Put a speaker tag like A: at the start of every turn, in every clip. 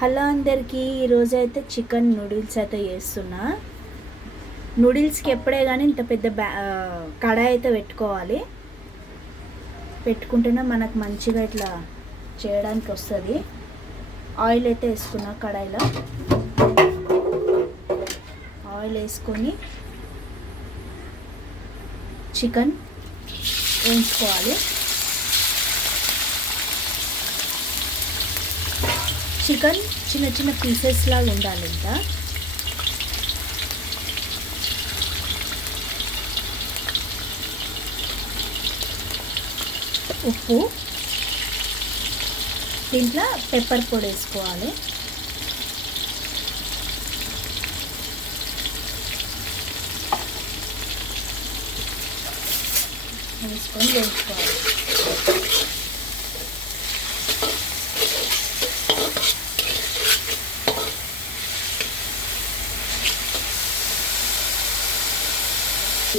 A: Hello అందరికీ ఈరోజు అయితే చికెన్ నూడిల్స్ అయితే చేస్తున్నా. నూడిల్స్కి ఎప్పుడే కానీ ఇంత పెద్ద బ్యా కడాయి అయితే పెట్టుకోవాలి. పెట్టుకుంటేనే మనకు మంచిగా ఇట్లా చేయడానికి వస్తుంది. ఆయిల్ అయితే వేసుకున్నా కడాయిలో. ఆయిల్ వేసుకొని చికెన్ వేయించుకోవాలి. చికెన్ చిన్న చిన్న పీసెస్ లాగా ఉండాలి ఇంకా ఉప్పు. దీంట్లో పెప్పర్ పొడి వేసుకోవాలి. వేసుకొని వేసుకోవాలి.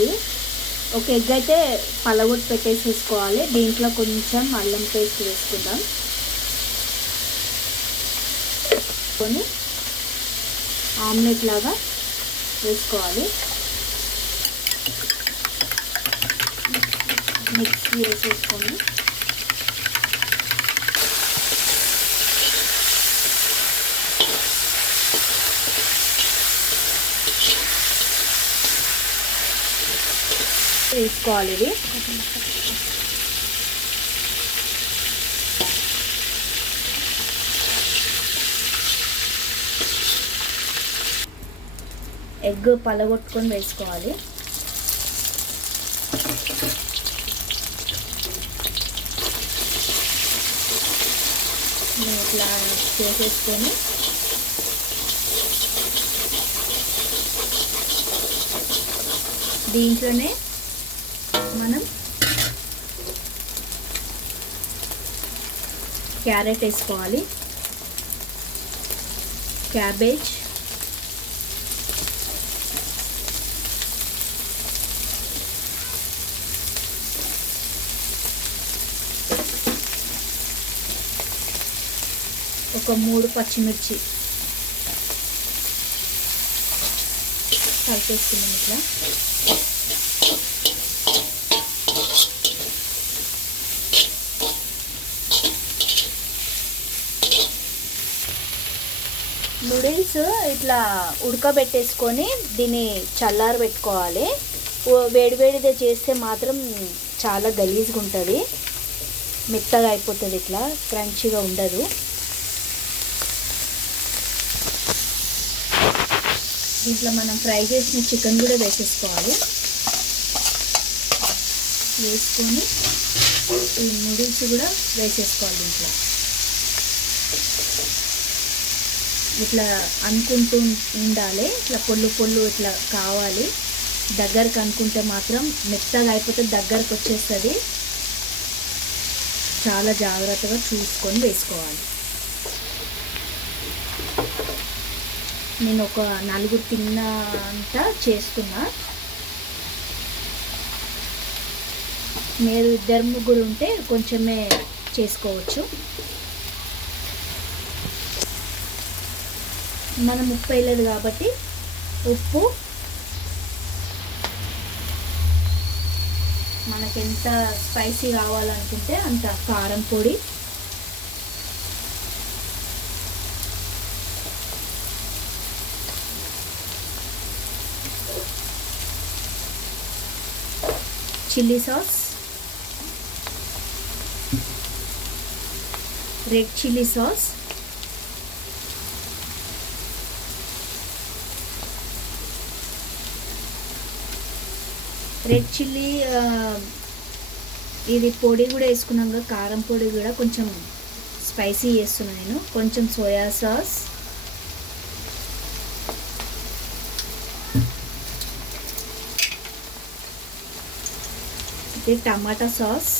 A: ఇది ఒక ఎగ్ అయితే పలగొట్టు పెట్టేసేసుకోవాలి. దీంట్లో కొంచెం అల్లం పేస్ట్ వేసుకుందాం. కొని ఆమ్లెట్ లాగా వేసుకోవాలి. మిక్సీ వేసేసుకోండి వేసుకోవాలి ఇది. ఎగ్ పలగొట్టుకొని వేసుకోవాలి. ఇట్లా చేసేసుకొని దీంట్లోనే మనం క్యారెట్ వేసుకోవాలి. క్యాబేజ్. ఒక మూడు పచ్చిమిర్చి కలిపేసుకున్నాం ఇట్లా. నూడిల్స్ ఇట్లా ఉడకబెట్టేసుకొని దీన్ని చల్లారి పెట్టుకోవాలి. వేడివేడిగా చేస్తే మాత్రం చాలా గలీజ్గా ఉంటుంది. మెత్తగా అయిపోతుంది ఇట్లా క్రంచీగా ఉండదు. దీంట్లో మనం ఫ్రై చేసిన చికెన్ కూడా వేసేసుకోవాలి. వేసుకొని ఈ నూడిల్స్ కూడా వేసేసుకోవాలి దీంట్లో. ఇట్లా అనుకుంటూ ఉండాలి. ఇట్లా పొల్లు పొల్లు ఇట్లా కావాలి. దగ్గరకు అనుకుంటే మాత్రం మెత్తగా అయిపోతే దగ్గరకు వచ్చేస్తుంది. చాలా జాగ్రత్తగా చూసుకొని వేసుకోవాలి. నేను ఒక నలుగురు తిన్నంత చేసుకున్నా. మీరు ఇద్దరు ముగ్గురు ఉంటే కొంచెమే చేసుకోవచ్చు. మనం ఉప్పు వేయలేదు కాబట్టి ఉప్పు. మనకి ఎంత స్పైసీ కావాలనుకుంటే అంత కారం పొడి. Chilli sauce red chilli sauce red chilli uh, ఇది పొడి కూడా వేసుకున్నాక కారం పొడి కూడా కొంచెం స్పైసీ చేస్తున్నాను నేను. కొంచెం సోయా సాస్ ఇది టమాటా సాస్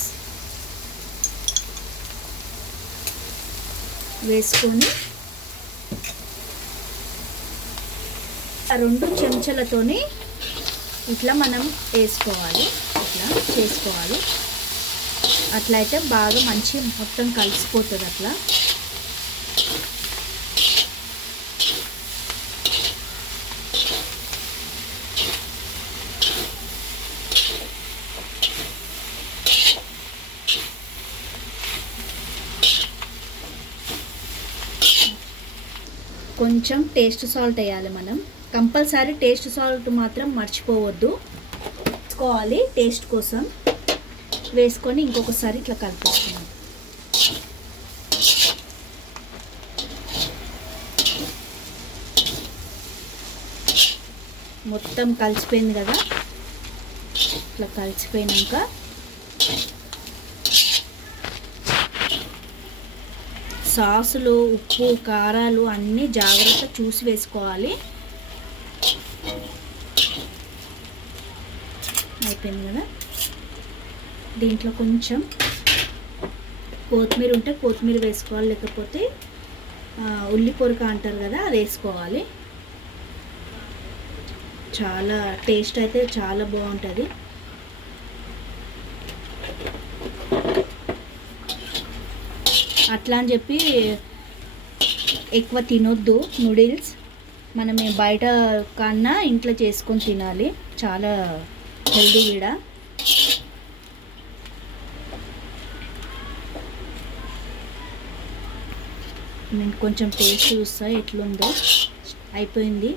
A: వేసుకొని ఆ రెండు చెంచాలతోని ఇట్లా మనం వేసుకోవాలి. ఇట్లా చేసుకోవాలి. అట్లయితే బాగా మంచి మొత్తం కలిసిపోతుంది అట్లా. కొంచెం టేస్ట్ సాల్ట్ వేయాలి మనం. కంపల్సరీ టేస్ట్ సాల్ట్ మాత్రం మర్చిపోవద్దు. వేసుకోవాలి టేస్ట్ కోసం. వేసుకొని ఇంకొకసారి ఇట్లా కలిపిస్తున్నాం మొత్తం కలిసిపోయింది కదా? ఇట్లా కలిసిపోయినాక సాసులు ఉప్పు కారాలు అన్నీ జాగ్రత్త చూసి వేసుకోవాలి. అయిపోయింది కదా? దీంట్లో కొంచెం కొత్తిమీర ఉంటే కొత్తిమీర వేసుకోవాలి. లేకపోతే ఉల్లిపొరక ఉల్లి పొరక అంటారు కదా అది వేసుకోవాలి. చాలా టేస్ట్ అయితే చాలా బాగుంటుంది. అట్లా అని చెప్పి ఎక్కువ తినొద్దు నూడిల్స్. మనం బయట కన్నా ఇంట్లో చేసుకొని తినాలి. చాలా హెల్దీ కూడా నేను కొంచెం టేస్ట్ చూస్తా ఎట్లుందో. అయిపోయింది.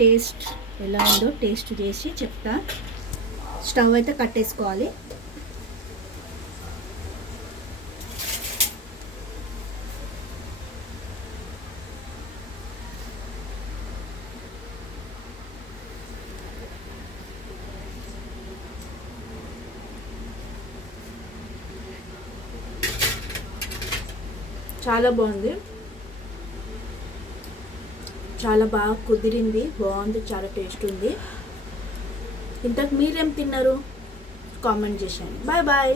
A: టేస్ట్ ఎలా ఉందో టేస్ట్ చేసి చెప్తా. స్టవ్ అయితే కట్టేసుకోవాలి. చాలా బాగుంది. చాలా బాగా కుదిరింది బాగుంది చాలా టేస్ట్ ఉంది. ఇంతకు మీరేం తిన్నారు? కామెంట్ చేశాను బాయ్ బాయ్.